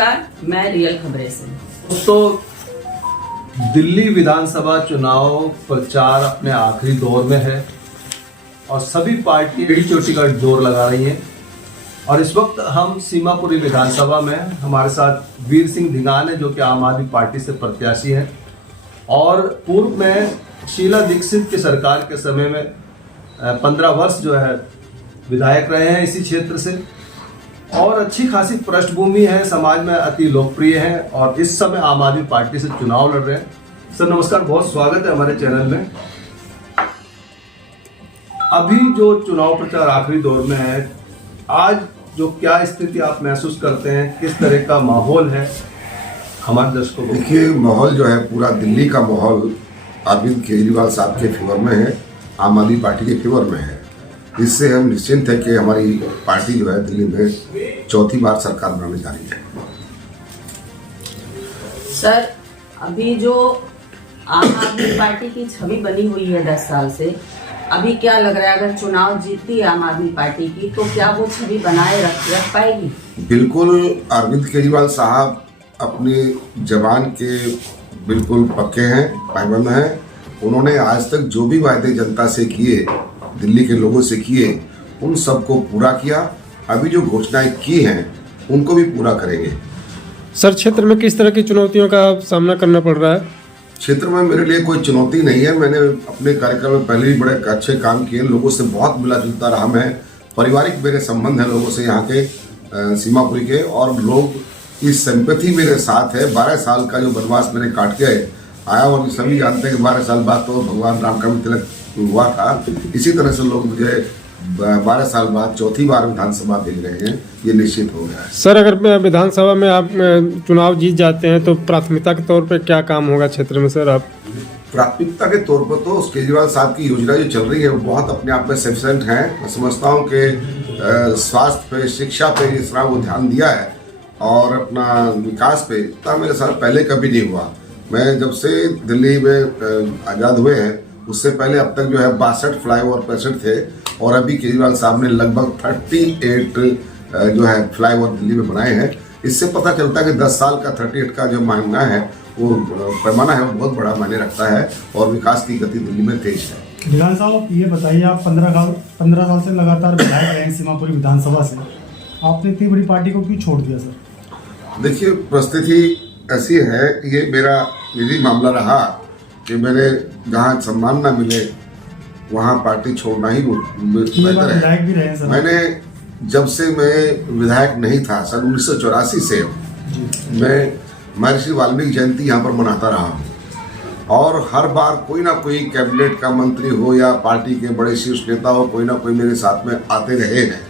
नमस्कार, मैं रियल खबरें से। दोस्तों, दिल्ली विधानसभा चुनाव प्रचार अपने आखिरी दौर में है और सभी पार्टी एड़ी चोटी का जोर लगा रही हैं। और इस वक्त हम सीमापुरी विधानसभा में हमारे साथ वीर सिंह धिंगान है, जो कि आम आदमी पार्टी से प्रत्याशी हैं और पूर्व में शीला दीक्षित की सरकार के समय में 15 वर्ष जो है विधायक रहे हैं इसी क्षेत्र से और अच्छी खासी पृष्ठभूमि है, समाज में अति लोकप्रिय है और इस समय आम आदमी पार्टी से चुनाव लड़ रहे हैं। सर नमस्कार, बहुत स्वागत है हमारे चैनल में। अभी जो चुनाव प्रचार आखिरी दौर में है, आज जो क्या स्थिति आप महसूस करते हैं, किस तरह का माहौल है हमारे दर्शकों को? देखिए, माहौल जो है पूरा दिल्ली का माहौल अरविंद केजरीवाल साहब के फेवर में है, आम आदमी पार्टी के फेवर में है। इससे हम निश्चिंत है कि हमारी पार्टी जो है दिल्ली में चौथी बार सरकार बनाने जा रही है। सर, अभी जो आम आदमी पार्टी की छवि बनी हुई है 10 साल से, अभी क्या लग रहा है अगर चुनाव जीतती है आम आदमी पार्टी की तो क्या वो छवि बनाए रख पाएगी? बिल्कुल, अरविंद केजरीवाल साहब अपनी जबान के बिल्कुल पक्के हैं, पायबंद हैं। उन्होंने आज तक जो भी वायदे जनता से किए, दिल्ली के लोगों से किए, उन सबको पूरा किया। अभी जो घोषणाएं की हैं उनको भी पूरा करेंगे। सर, क्षेत्र में किस तरह की चुनौतियों का सामना करना पड़ रहा है? क्षेत्र में मेरे लिए कोई चुनौती नहीं है। मैंने अपने कार्यकाल में पहले भी बड़े अच्छे काम किए, लोगों से बहुत मिला जुलता रहा। मैं पारिवारिक मेरे संबंध है लोगों से यहाँ के सीमापुरी के, और लोग की सिंपैथी मेरे साथ है। 12 साल का जो वनवास मैंने काट के आया, और सभी जानते हैं कि 12 साल बाद तो भगवान राम का भी तिलक हुआ था। इसी तरह से लोग मुझे 12 साल बाद चौथी बार विधानसभा भेज रहे हैं, ये निश्चित हो गया है। सर, अगर विधानसभा में आप चुनाव जीत जाते हैं तो प्राथमिकता के तौर पे क्या काम होगा क्षेत्र में? सर, आप प्राथमिकता के तौर पर तो केजरीवाल साहब की योजना जो चल रही है वो बहुत अपने आप में सफिशिएंट है। मैं समझता हूँ कि स्वास्थ्य पे, शिक्षा पे जिस तरह वो ध्यान दिया है और अपना विकास पे, इतना मेरे साथ पहले कभी नहीं हुआ। मैं जब से दिल्ली में आज़ाद हुए हैं उससे पहले अब तक जो है 62 फ्लाईओवर पेशेंट थे, और अभी केजरीवाल साहब ने लगभग 38 जो है फ्लाईओवर दिल्ली में बनाए हैं। इससे पता चलता है कि 10 साल का 38 का जो मायना है, वो पैमाना है, वो बहुत बड़ा मायने रखता है और विकास की गति दिल्ली में तेज है। धिंगान साहब, ये बताइए, आप 15 साल से लगातार विधायक रहे हैं सीमापुरी विधानसभा से, आपने इतनी बड़ी पार्टी को क्यों छोड़ दिया? सर देखिए, परिस्थिति ऐसी है कि ये मेरा निजी मामला रहा कि मैंने जहाँ सम्मान ना मिले वहाँ पार्टी छोड़ना ही बेहतर विधायक भी रहे हैं है। सर। मैंने जब से मैं विधायक नहीं था, सन 1984 से मैं महर्षि वाल्मीकि जयंती यहाँ पर मनाता रहा हूँ, और हर बार कोई ना कोई कैबिनेट का मंत्री हो या पार्टी के बड़े शीर्ष नेता हो, कोई ना कोई मेरे साथ में आते रहे हैं।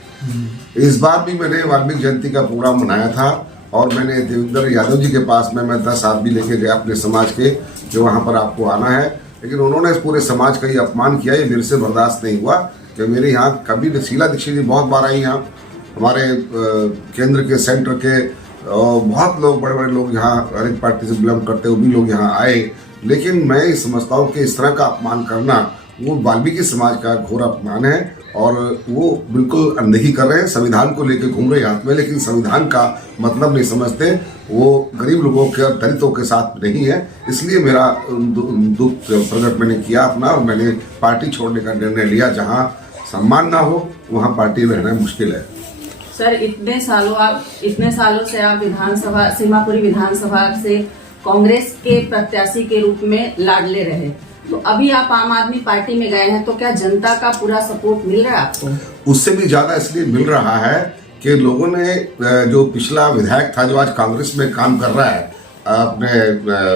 इस बार भी मैंने वाल्मीकि जयंती का प्रोग्राम मनाया था और मैंने देवेंद्र यादव जी के पास में मैं 10 आदमी लेके गया अपने समाज के, जो वहाँ पर आपको आना है। लेकिन उन्होंने इस पूरे समाज का ये अपमान किया, ये मेरे से बर्दाश्त नहीं हुआ कि मेरे यहाँ कभी शीला दीक्षित जी बहुत बार आई, यहाँ हमारे केंद्र के, सेंटर के बहुत लोग, बड़े बड़े लोग यहाँ हर एक पार्टी से बिलोंग करते हुए भी लोग यहाँ आए। लेकिन मैं ये समझता हूँ कि इस तरह का अपमान करना वो वाल्मीकि समाज का घोर अपमान है, और वो बिल्कुल अनदेखी कर रहे हैं। संविधान को लेकर घूम रहे हाथ में, लेकिन संविधान का मतलब नहीं समझते। वो गरीब लोगों के, दलितों के साथ नहीं है। इसलिए मेरा दुख प्रकट मैंने किया अपना, और मैंने पार्टी छोड़ने का निर्णय लिया। जहाँ सम्मान ना हो वहाँ पार्टी रहना मुश्किल है। सर, इतने सालों से आप विधानसभा, सीमापुरी विधानसभा से कांग्रेस के प्रत्याशी के रूप में लाडले रहे, तो अभी आप आम आदमी पार्टी में गए हैं, तो क्या जनता का पूरा सपोर्ट मिल रहा है आपको? उससे भी ज्यादा इसलिए मिल रहा है कि लोगों ने, जो पिछला विधायक था जो आज कांग्रेस में काम कर रहा है, अपने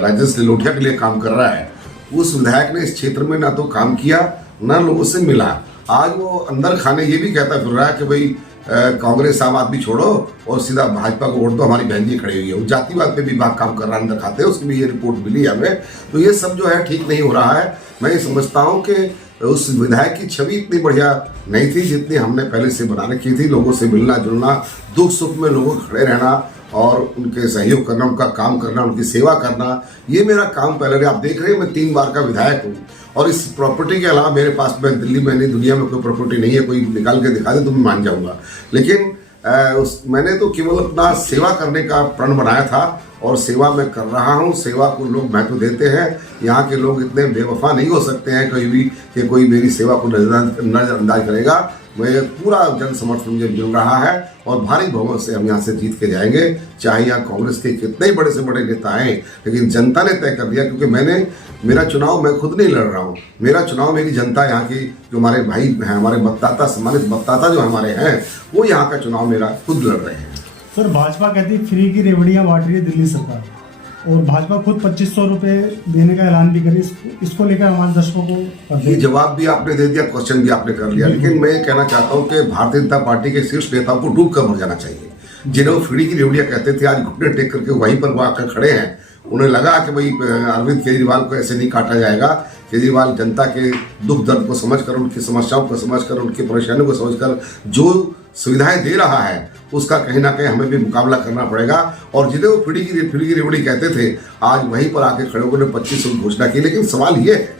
राजेश लोटिया के लिए काम कर रहा है, उस विधायक ने इस क्षेत्र में ना तो काम किया ना लोगों से मिला। आज वो अंदर खाने ये भी कहता फिर रहा है कि भाई कांग्रेस आम आदमी छोड़ो और सीधा भाजपा को वोट दो, हमारी बहन जी खड़ी हुई है। वो जातिवाद पे भी काम कर रहा है, अंदर खाते हैं, उसकी भी ये रिपोर्ट मिली हमें। तो ये सब जो है ठीक नहीं हो रहा है। मैं ये समझता हूँ कि उस विधायक की छवि इतनी बढ़िया नहीं थी जितनी हमने पहले से बना रखी थी। लोगों से मिलना जुलना, दुख सुख में लोगों को खड़े रहना और उनके सहयोग करना, उनका काम करना, उनकी सेवा करना, ये मेरा काम पहले रहा। आप देख रहे हैं मैं 3 बार का विधायक हूँ, और इस प्रॉपर्टी के अलावा मेरे पास में दिल्ली में नहीं, दुनिया में कोई प्रॉपर्टी नहीं है। कोई निकाल के दिखा दे तो मैं मान जाऊंगा। लेकिन मैंने तो केवल अपना सेवा करने का प्रण बनाया था और सेवा मैं कर रहा हूँ। सेवा को लोग महत्व देते हैं। यहाँ के लोग इतने बेवफा नहीं हो सकते हैं कहीं भी कि कोई मेरी सेवा को नजरअंदाज करेगा। मैं पूरा जन समर्थन मुझे मिल रहा है और भारी बहुमत से हम यहाँ से जीत के जाएंगे, चाहे यहाँ कांग्रेस के कितने बड़े से बड़े नेता आए। लेकिन जनता ने तय कर दिया, क्योंकि मेरा चुनाव मैं खुद नहीं लड़ रहा हूँ, मेरा चुनाव मेरी जनता यहाँ की जो हमारे भाई हैं, हमारे मतदाता, सम्मानित मतदाता जो हमारे हैं, वो यहाँ का चुनाव मेरा खुद लड़ रहे हैं। सर, भाजपा कहती है फ्री की रेवड़ियाँ बांट रही है दिल्ली सरकार, और भाजपा खुद 2500 रुपये देने का ऐलान भी करे। इसको लेकर हमारे दर्शकों को ये जवाब भी आपने दे दिया, क्वेश्चन भी आपने कर लिया। लेकिन मैं कहना चाहता हूँ कि भारतीय जनता पार्टी के शीर्ष नेताओं को डूब कर मर जाना चाहिए। जिन्हें फ्री की रेवड़ियाँ कहते थे, आज घुटने टेक करके वहीं पर वो आकर खड़े हैं। उन्हें लगा कि भाई अरविंद केजरीवाल को ऐसे नहीं काटा जाएगा। केजरीवाल जनता के दुख दर्द को समझकर, उनकी समस्याओं को समझकर, उनकी परेशानियों को समझकर जो सुविधाएं दे रहा है, उसका कहीं ना कहीं हमें भी मुकाबला करना पड़ेगा। और जिन्हें वो फ्री की रेवड़ी कहते थे, आज वहीं पर आके खड़े होकर 2500 की घोषणा की। लेकिन सवाल ये है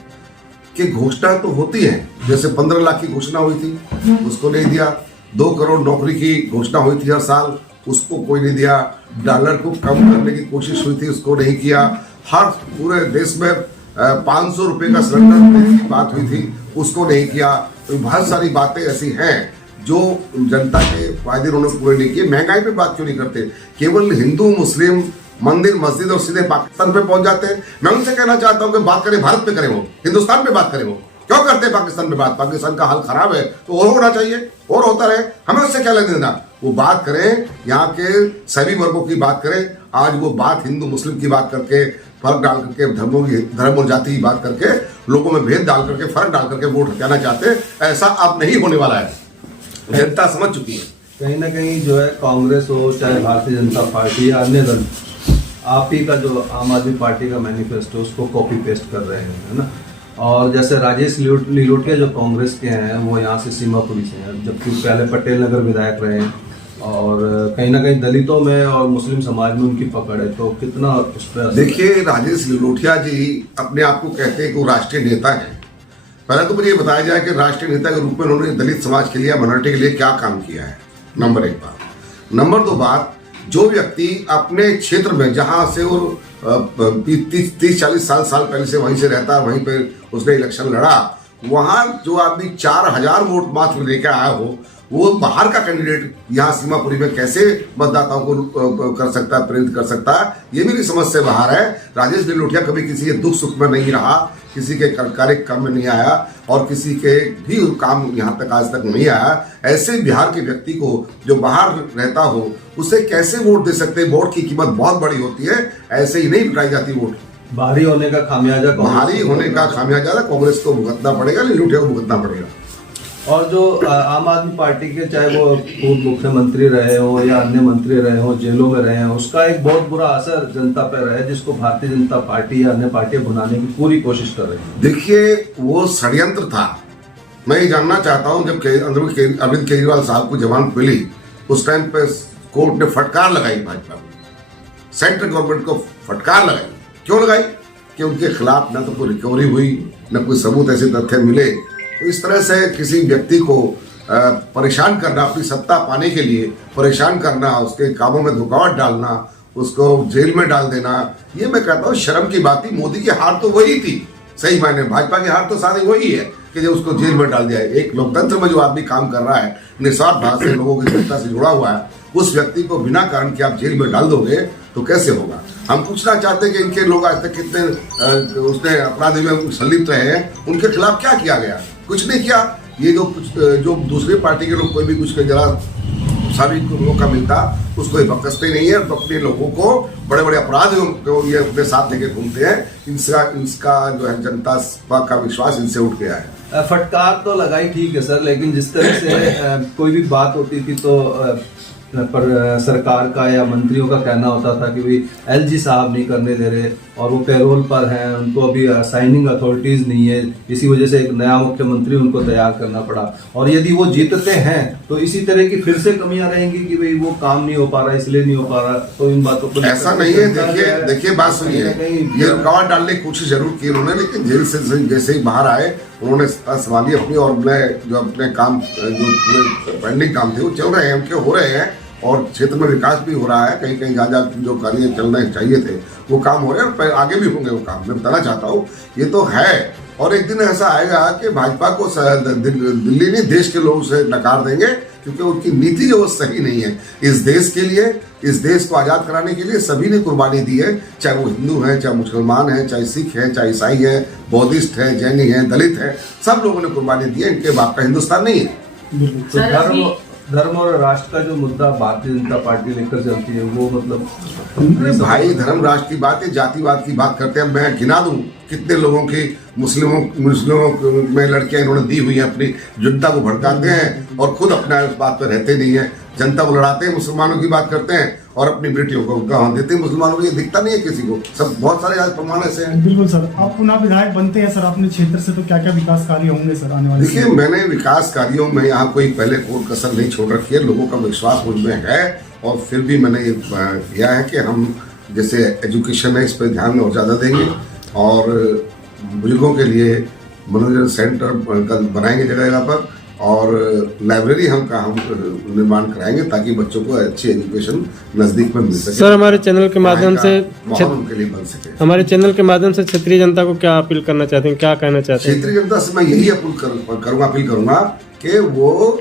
कि घोषणा तो होती है, जैसे 15 लाख की घोषणा हुई थी, उसको नहीं दिया। 2 करोड़ नौकरी की घोषणा हुई थी हर साल, उसको कोई नहीं दिया। डॉलर को कम करने की कोशिश हुई थी, उसको नहीं किया। हर पूरे देश में 500 रुपये का सिलेंडर देने की बात हुई थी, उसको नहीं किया। तो बहुत सारी बातें ऐसी हैं जो जनता के फायदे उन्होंने पूरे नहीं किए। महंगाई पे बात क्यों नहीं करते? केवल हिंदू मुस्लिम मंदिर मस्जिद और सीधे पाकिस्तान पे पहुंच जाते हैं। मैं उनसे कहना चाहता हूं कि बात करें भारत पे करें, वो हिंदुस्तान पे बात करें। वो क्यों करते हैं पाकिस्तान पे बात? पाकिस्तान का हाल खराब है तो और होना चाहिए, और होता रहे, हमें उससे क्या लेना देना। वो बात करें, यहाँ के सभी वर्गों की बात करें। आज वो बात हिंदू मुस्लिम की बात करके, फर्क डाल करके, धर्म और जाति की बात करके, लोगों में भेद डाल करके, फर्क डाल करके वोट हटाना चाहते हैं। ऐसा अब नहीं होने वाला है, जनता समझ चुकी है। कहीं ना कहीं जो है कांग्रेस हो, चाहे भारतीय जनता पार्टी या अन्य दल, आप ही का जो आम आदमी पार्टी का मैनिफेस्टो उसको कॉपी पेस्ट कर रहे हैं, है ना। और जैसे राजेश लिलोटिया जो कांग्रेस के हैं, वो यहाँ से सीमापुरी से हैं, जबकि पहले पटेल नगर विधायक रहे हैं। और कहीं ना कहीं दलितों में और मुस्लिम समाज में उनकी पकड़ है, तो कितना उस पर? देखिए, राजेश लिलोटिया जी अपने आप को कहते हैं कि वो राष्ट्रीय नेता हैं। पहले तो मुझे ये बताया जाए कि राष्ट्रीय नेता के रूप में उन्होंने दलित समाज के लिए, माइनॉरिटी के लिए क्या काम किया है, नंबर 1 बात। नंबर 2 बात, जो व्यक्ति अपने क्षेत्र में जहां से वो 30-40 साल पहले से वहीं से रहता है, वहीं पे उसने इलेक्शन लड़ा, वहां जो आदमी 4000 वोट मात्र लेकर आया हो, वो बाहर का कैंडिडेट यहाँ सीमापुरी में कैसे मतदाताओं को कर सकता है, प्रेरित कर सकता है, ये मेरी समझ से बाहर है। राजेश लिलोटिया कभी किसी के दुख सुख में नहीं रहा, किसी के कार्य काम में नहीं आया और किसी के भी काम यहाँ तक आज तक नहीं आया। ऐसे बिहार के व्यक्ति को जो बाहर रहता हो, उसे कैसे वोट दे सकते हैं? वोट की कीमत बहुत बड़ी होती है, ऐसे ही नहीं लुटाई जाती वोट। भारी होने का खामियाजा कांग्रेस को भुगतना पड़ेगा, लिलोटिया को भुगतना पड़ेगा। और जो आम आदमी पार्टी के, चाहे वो पूर्व मुख्यमंत्री रहे हो या अन्य मंत्री रहे हो, जेलों में रहे हो, उसका एक बहुत बुरा असर जनता पर रहा है, जिसको भारतीय जनता पार्टी या अन्य पार्टियां भुनाने की पूरी कोशिश कर रही है। देखिए, वो षड्यंत्र था। मैं ये जानना चाहता हूं, जब अरविंद केजरीवाल साहब को जमानत मिली, उस टाइम पे कोर्ट ने फटकार लगाई भाजपा को, सेंट्रल गवर्नमेंट को फटकार लगाई। क्यों लगाई? कि उनके खिलाफ न तो कोई रिकवरी हुई, न कोई सबूत ऐसे तथ्य मिले। तो इस तरह से किसी व्यक्ति को परेशान करना, अपनी सत्ता पाने के लिए परेशान करना, उसके कामों में रुकावट डालना, उसको जेल में डाल देना, ये मैं कहता हूँ शर्म की बात थी। मोदी की हार तो वही थी, सही मायने भाजपा की हार तो सारी वही है कि जो उसको जेल में डाल दिया है। एक लोकतंत्र में जो आदमी काम कर रहा है, निस्वार्थ भाव से लोगों की जनता से जुड़ा हुआ है, उस व्यक्ति को बिना कारण के आप जेल में डाल दोगे तो कैसे होगा? हम पूछना चाहते हैं कि इनके लोग आज तक कितने उसने अपराधी में संलिप्त रहे हैं, उनके खिलाफ क्या किया गया? कुछ नहीं किया। ये जो दूसरी पार्टी के लोग कोई भी कुछ जरा सारी मौका मिलता उसको ये बकसते नहीं है, तो अपने लोगों को बड़े बड़े अपराध जो ये अपने साथ लेके घूमते हैं, इनका जो है जनता का विश्वास इनसे उठ गया है। फटकार तो लगाई, ठीक है सर, लेकिन जिस तरह से कोई भी बात होती थी तो पर सरकार का या मंत्रियों का कहना होता था कि भाई एलजी साहब नहीं करने दे रहे और वो पैरोल पर हैं, उनको अभी साइनिंग अथॉरिटीज नहीं है, इसी वजह से एक नया मुख्यमंत्री उनको तैयार करना पड़ा। और यदि वो जीतते हैं तो इसी तरह की फिर से कमियां रहेंगी कि भाई वो काम नहीं हो पा रहा, इसलिए नहीं हो पा रहा। तो इन बातों को ऐसा नहीं है। देखिए बात सुनिए, ये रुकावट डालने की कोशिश जरूर की उन्होंने, लेकिन जेल से जैसे ही बाहर आए उन्होंने सत्ता संभाली अपनी, और मैं जो अपने काम जो पूरे पेंडिंग काम थे वो चल रहे हैं, उनके हो रहे हैं, और क्षेत्र में विकास भी हो रहा है। कहीं कहीं जहाँ जहाँ जो कार्य चलने चाहिए थे वो काम हो रहे हैं, और आगे भी होंगे वो काम। मैं बताना चाहता हूँ ये तो है, और एक दिन ऐसा आएगा कि भाजपा को दिल्ली नहीं देश के लोग उसे नकार देंगे, क्योंकि उनकी नीति जो सही नहीं है। इस देश के लिए, इस देश को आज़ाद कराने के लिए सभी ने कुर्बानी दी है, चाहे वो हिंदू हैं, चाहे मुसलमान हैं, चाहे सिख हैं, चाहे ईसाई हैं, बौद्धिस्ट हैं, जैनी हैं, दलित हैं, सब लोगों ने कुर्बानी दी है। इनके बाप का हिंदुस्तान नहीं है। तो धर्म और राष्ट्र का जो मुद्दा भारतीय जनता पार्टी लेकर चलती है वो मतलब भाई धर्म राष्ट्र की बात है, जातिवाद की बात करते हैं। मैं गिना दूं कितने लोगों की मुस्लिमों में लड़कियां इन्होंने दी हुई है, अपनी जनता को भड़काते हैं और खुद अपना उस बात पर रहते नहीं है। जनता को लड़ाते हैं, मुसलमानों की बात करते हैं और अपनी बेटियों को गाँव देते हैं। मुसलमानों को ये दिखता नहीं है किसी को। सब बहुत सारे आज प्रमाण ऐसे हैं। बिल्कुल सर, आप पुनः विधायक बनते हैं सर अपने क्षेत्र से, तो क्या क्या विकास कार्य होंगे सर आने वाले? देखिए, मैंने विकास कार्यों में यहाँ कोई पहले कोई कसर नहीं छोड़ रखी है। लोगों का विश्वास मुझ में है, और फिर भी मैंने ये किया है कि हम जैसे एजुकेशन है इस पर ध्यान और ज़्यादा देंगे, और बुजुर्गों के लिए मनोरंजन सेंटर बनाएंगे जगह जगह पर, और लाइब्रेरी हम निर्माण कराएंगे ताकि बच्चों को अच्छी एजुकेशन नजदीक में मिल सके। सर, हमारे चैनल के माध्यम से माहौल उनके लिए बन सके। हमारे चैनल के माध्यम से क्षेत्रीय जनता को क्या अपील करना चाहते हैं, क्या कहना चाहते हैं? क्षेत्रीय जनता से मैं यही अपील करूंगा कि वो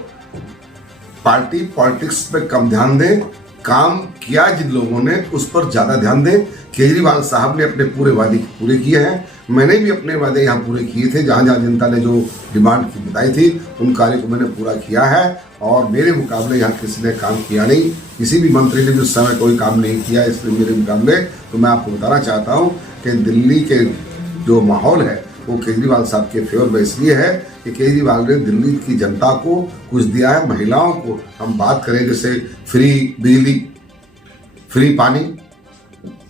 पार्टी पॉलिटिक्स पे कम ध्यान दें, काम किया जिन लोगों ने उस पर ज्यादा ध्यान दें। केजरीवाल साहब ने अपने पूरे वादे पूरे किए हैं, मैंने भी अपने वादे यहाँ पूरे किए थे। जहाँ जहाँ जनता ने जो डिमांड की बताई थी उन कार्य को मैंने पूरा किया है, और मेरे मुकाबले यहाँ किसी ने काम किया नहीं, किसी भी मंत्री ने भी उस समय कोई काम नहीं किया इसलिए मेरे मुकाबले। तो मैं आपको बताना चाहता हूँ कि दिल्ली के जो माहौल है वो केजरीवाल साहब के फेवर में इसलिए है कि केजरीवाल ने दिल्ली की जनता को कुछ दिया है। महिलाओं को हम बात करें जैसे फ्री बिजली, फ्री पानी,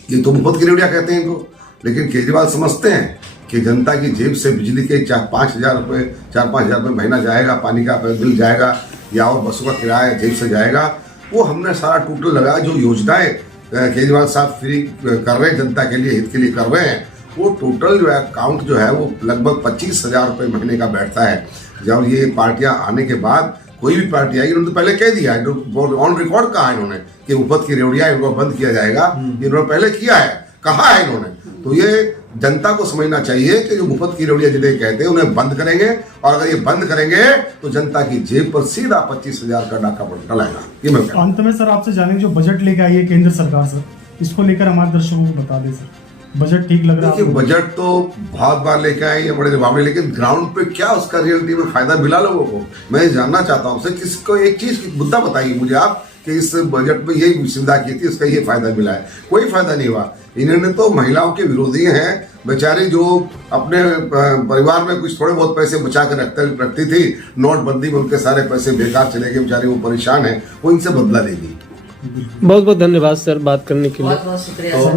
ये तो मुफ्त की रेवड़ियाँ कहते हैं इनको, लेकिन केजरीवाल समझते हैं कि जनता की जेब से बिजली के 4-5 हज़ार रुपये महीना जाएगा, पानी का बिल जाएगा, या और बसों का किराया जेब से जाएगा। वो हमने सारा टोटल लगाया। जो योजनाएं केजरीवाल साहब फ्री कर रहे हैं, जनता के लिए, हित के लिए कर रहे हैं, वो टोटल जो है अकाउंट जो है वो लगभग 25,000 रुपये महीने का बैठता है। जब ये पार्टियां आने के बाद कोई भी पार्टी आई, इन्होंने तो पहले कह दिया है, ऑन रिकॉर्ड कहा है इन्होंने कि मुफ्त की रेवड़ियां इनको बंद किया जाएगा। इन्होंने पहले किया है, कहा है इन्होंने। तो ये जनता को समझना चाहिए कि जो मुफ्त की रेवड़ियां जिन्हें कहते हैं उन्हें बंद करेंगे, और अगर ये बंद करेंगे तो जनता की जेब पर सीधा 25,000 का डाका डलाएगा। ये मैं अंत में सर आपसे जानेंगे, जो बजट लेके आई है केंद्र सरकार सर, इसको लेकर हमारे दर्शकों को बता दें सर, बजट ठीक लग रहा है? देखिए, बजट तो बहुत बार लेके आए हैं बड़े मामले, लेकिन ग्राउंड पे क्या उसका रियलिटी में फायदा मिला लोगों को? मैं जानना चाहता हूँ आपसे, किसको एक चीज की मुद्दा बताइए मुझे आप कि इस बजट में ये सुविधा की थी, इसका ये फायदा मिला है। कोई फायदा नहीं हुआ। इन्होंने तो महिलाओं के विरोधी हैं बेचारी, जो अपने परिवार में कुछ थोड़े बहुत पैसे बचा कर रखती थी, नोटबंदी में उनके सारे पैसे बेकार चले गए, बेचारी वो परेशान है, वो इनसे बदला लेगी। बहुत बहुत धन्यवाद सर बात करने के लिए। बहुत बहुत शुक्रिया सर।